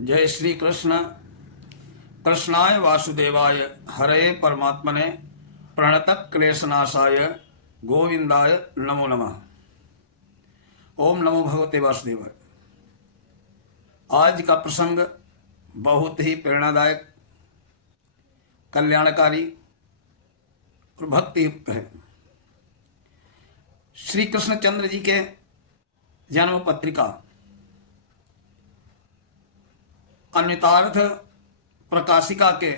जय श्री कृष्ण। कृष्णाय वासुदेवाय हरे परमात्मने प्रणत क्लेशनाशाय गोविंदाय नमो नमः। ओम नमो भगवते वासुदेवाय। आज का प्रसंग बहुत ही प्रेरणादायक, कल्याणकारी और भक्ति युक्त है। श्री कृष्णचंद्र जी के जन्म पत्रिका अन्वितार्थ प्रकाशिका के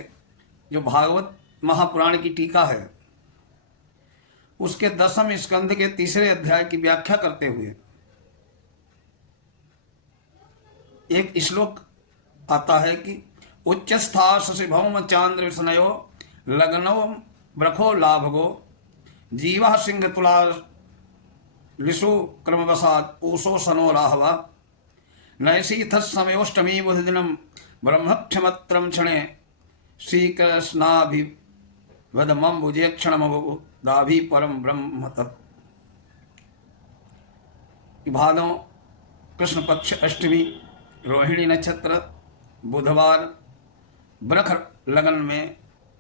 जो भागवत महापुराण की टीका है, उसके 10वें स्कंध के 3रे अध्याय की व्याख्या करते हुए एक श्लोक आता है कि उच्चस्था शशि भौम चांद्र विष्णयो लग्नो ब्रखो लाभगो जीवा सिंह तुला लिशु क्रमवसात पूषो सनो राहवा नैशीथस्समयोष्टमी बुधदिनम ब्रह्मक्षमत्रम क्षणे श्रीकृष्णाभिवदमं भुजे क्षणमवदाभि परम ब्रह्म तत्। भादों कृष्ण पक्ष अष्टमी रोहिणी नक्षत्र बुधवार ब्रख लगन में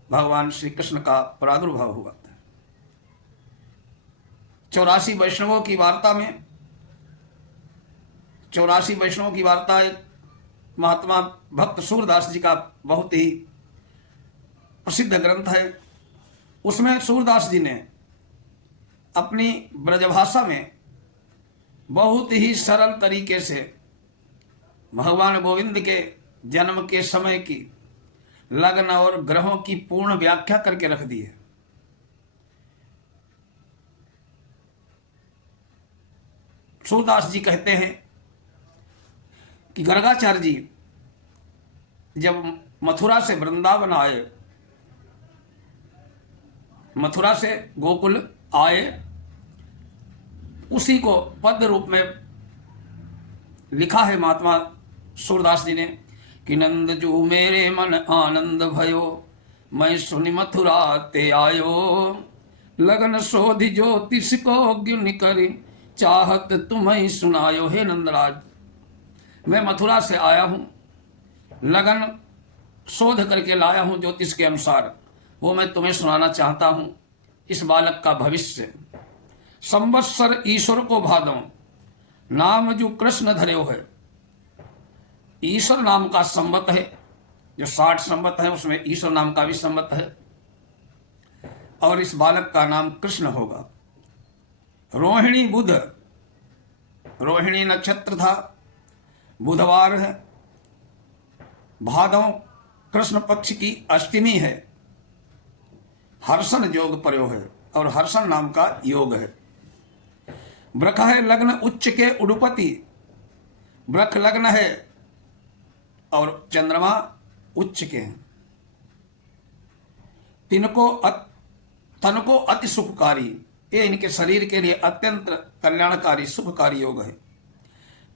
भगवान श्री कृष्ण का प्रादुर्भाव हुआ था। 84 वैष्णवों की वार्ता में 84 वैष्णवों की वार्ता एक महात्मा भक्त सूरदास जी का बहुत ही प्रसिद्ध ग्रंथ है। उसमें सूरदास जी ने अपनी ब्रजभाषा में बहुत ही सरल तरीके से भगवान गोविंद के जन्म के समय की लग्न और ग्रहों की पूर्ण व्याख्या करके रख दी है। सूरदास जी कहते हैं कि गर्गाचार्य जी जब मथुरा से वृंदावन आए, मथुरा से गोकुल आए, उसी को पद रूप में लिखा है महात्मा सूरदास जी ने कि नंद जू मेरे मन आनंद भयो मैं सुनि मथुरा ते आयो लगन शोधि ज्योतिष को गुण करी चाहत तुम्हें सुनायो। हे नंदराज, मैं मथुरा से आया हूँ, लगन शोध करके लाया हूँ ज्योतिष के अनुसार, वो मैं तुम्हें सुनाना चाहता हूँ। इस बालक का भविष्य संवत्सर ईश्वर को भादों नाम जो कृष्ण धर्यो है। ईश्वर नाम का संवत है, जो 60 संवत है उसमें ईश्वर नाम का भी संवत है, और इस बालक का नाम कृष्ण होगा। रोहिणी बुध, रोहिणी नक्षत्र था, बुधवार है, भादों कृष्ण पक्ष की अष्टमी है, हर्षण योग प्रयोग है और हर्षण नाम का योग है। ब्रख है लग्न उच्च के उडुपति, ब्रख लग्न है और चंद्रमा उच्च के हैं। तन को अति सुखकारी, ये इनके शरीर के लिए अत्यंत कल्याणकारी शुभकारी योग है।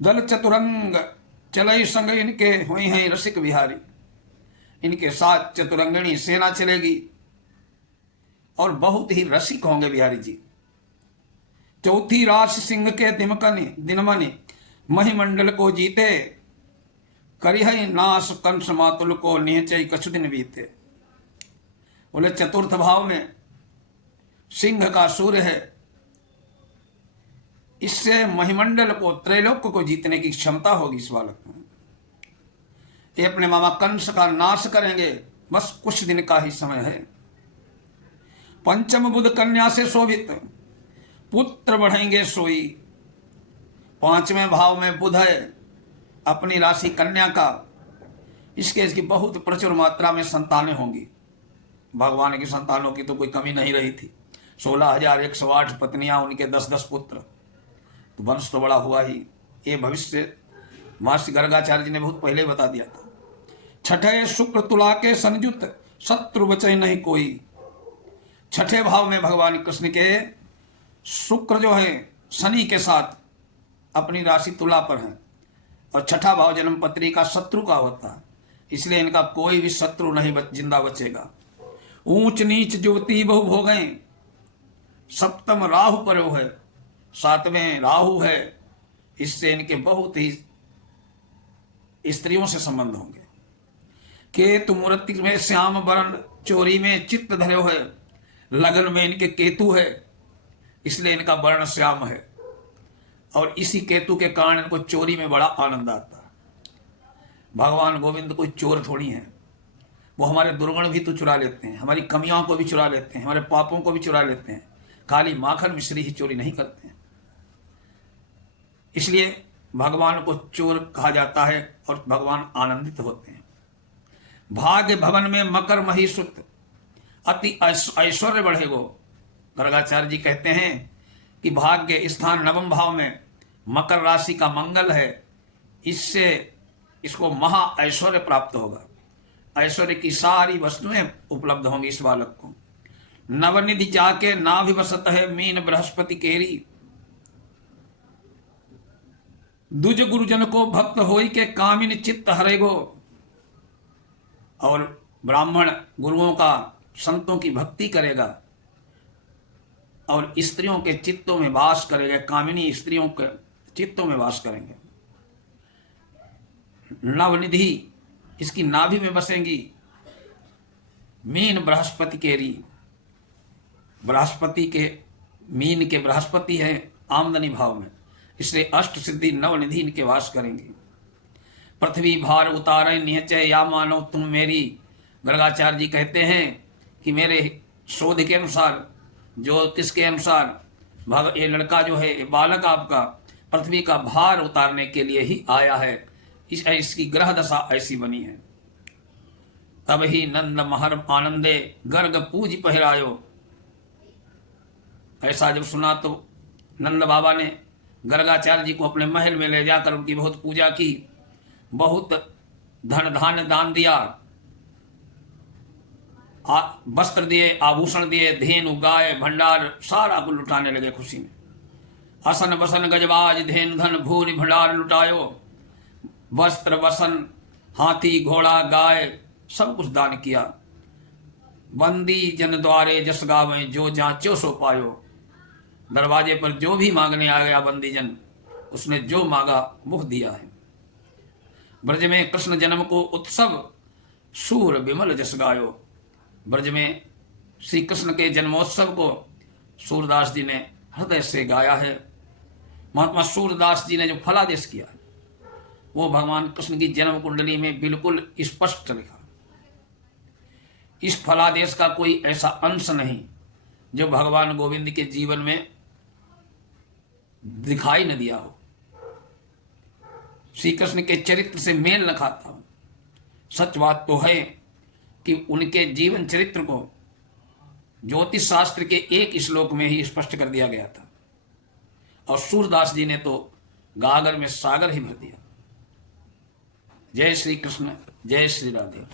दल चतुरंग चलई संग इनके हुई हैं रसिक बिहारी, इनके साथ चतुरंगिणी सेना चलेगी और बहुत ही रसिक होंगे बिहारी जी। चौथी राशि सिंह के दिनमणि महिमंडल को जीते करिह नाश कंस मातुल को निहचई कछु दिन बीते। बोले चतुर्थ भाव में सिंह का सूर्य है, इससे महिमंडल को त्रैलोक्य को जीतने की क्षमता होगी इस बालक में। ये अपने मामा कंस का नाश करेंगे, बस कुछ दिन का ही समय है। पंचम बुध कन्या से शोभित पुत्र बढ़ेंगे सोई। 5वें भाव में बुध है, अपनी राशि कन्या का, इसकी बहुत प्रचुर मात्रा में संतानें होंगी। भगवान की संतानों की तो कोई कमी नहीं रही थी। 16,108 पत्नियां, उनके 10-10 पुत्र, तो वंश तो बड़ा हुआ ही। ये भविष्य महर्षि गर्गाचार्य जी ने बहुत पहले ही बता दिया था। छठे शुक्र तुला के संयुक्त शत्रु बचे नहीं कोई। 6ठे भाव में भगवान कृष्ण के शुक्र जो है शनि के साथ अपनी राशि तुला पर है, और 6ठा भाव जन्म पत्री का शत्रु का होता है, इसलिए इनका कोई भी शत्रु नहीं जिंदा बचेगा। ऊंच नीच ज्योति बहु भोगें, सप्तम राहु पर है, 7वें राहु है, इससे इनके बहुत ही स्त्रियों से संबंध होंगे। केतु मूर्ति में श्याम वर्ण, चोरी में चित्त धरे है, लगन में इनके केतु है, इसलिए इनका वर्ण श्याम है। और इसी केतु के कारण इनको चोरी में बड़ा आनंद आता है। भगवान गोविंद कोई चोर थोड़ी हैं, वो हमारे दुर्गुण भी तो चुरा लेते हैं, हमारी कमियों को भी चुरा लेते हैं, हमारे पापों को भी चुरा लेते हैं। खाली माखन मिश्री ही चोरी नहीं करते हैं। इसलिए भगवान को चोर कहा जाता है और भगवान आनंदित होते हैं। भाग्य भवन में मकर मही सुत, अति ऐश्वर्य बढ़ेगो। गर्गाचार्य जी कहते हैं कि भाग्य स्थान नवम भाव में मकर राशि का मंगल है, इससे इसको महा ऐश्वर्य प्राप्त होगा। ऐश्वर्य की सारी वस्तुएं उपलब्ध होंगी इस बालक को। नवनिधि जाके नाभिवसत है, मीन बृहस्पति केरी। दुज गुरुजन को भक्त होई के कामिन चित्त हरेगो। और ब्राह्मण गुरुओं का, संतों की भक्ति करेगा और स्त्रियों के चित्तों में वास करेगा। कामिनी स्त्रियों के चित्तों में वास करेंगे। नवनिधि इसकी नाभि में बसेंगी। मीन बृहस्पति केरी, बृहस्पति के, मीन के बृहस्पति है आमदनी भाव में, इसलिए अष्ट सिद्धि नवनिधि इनके वास करेंगी। पृथ्वी भार उतारे निहचय या मानो तुम मेरी। गर्गाचार्य जी कहते हैं कि मेरे शोध के अनुसार, ज्योतिष के अनुसार, ये लड़का जो है, ये बालक आपका पृथ्वी का भार उतारने के लिए ही आया है। इसकी ग्रह दशा ऐसी बनी है। तब ही नंद महर आनंदे गर्ग पूज पहरायो। ऐसा जब सुना तो नंद बाबा ने गर्गाचार्य जी को अपने महल में ले जाकर उनकी बहुत पूजा की, बहुत धन धान्य दान दिया, वस्त्र दिए, आभूषण दिए, धेनु गाय भंडार सारा कुछ लुटाने लगे खुशी में। असन बसन गजबाज धेनु धन भूरि भंडार लुटायो। वस्त्र वसन, हाथी घोड़ा गाय सब कुछ दान किया। बंदी जन द्वारे जस गावे, जो जांचो सो पायो। दरवाजे पर जो भी मांगने आ गया बंदी जन, उसने जो मांगा वो दिया है। ब्रज में कृष्ण जन्म को उत्सव, सूर विमल जस गायो। ब्रज में श्री कृष्ण के जन्मोत्सव को सूरदास जी ने हृदय से गाया है। महात्मा सूरदास जी ने जो फलादेश किया वो भगवान कृष्ण की जन्म कुंडली में बिल्कुल स्पष्ट लिखा। इस फलादेश का कोई ऐसा अंश नहीं जो भगवान गोविंद के जीवन में दिखाई न दिया हो, श्री कृष्ण के चरित्र से मेल न खाता हो। सच बात तो है कि उनके जीवन चरित्र को ज्योतिष शास्त्र के एक श्लोक में ही स्पष्ट कर दिया गया था, और सूरदास जी ने तो गागर में सागर ही भर दिया। जय श्री कृष्ण, जय श्री राधे।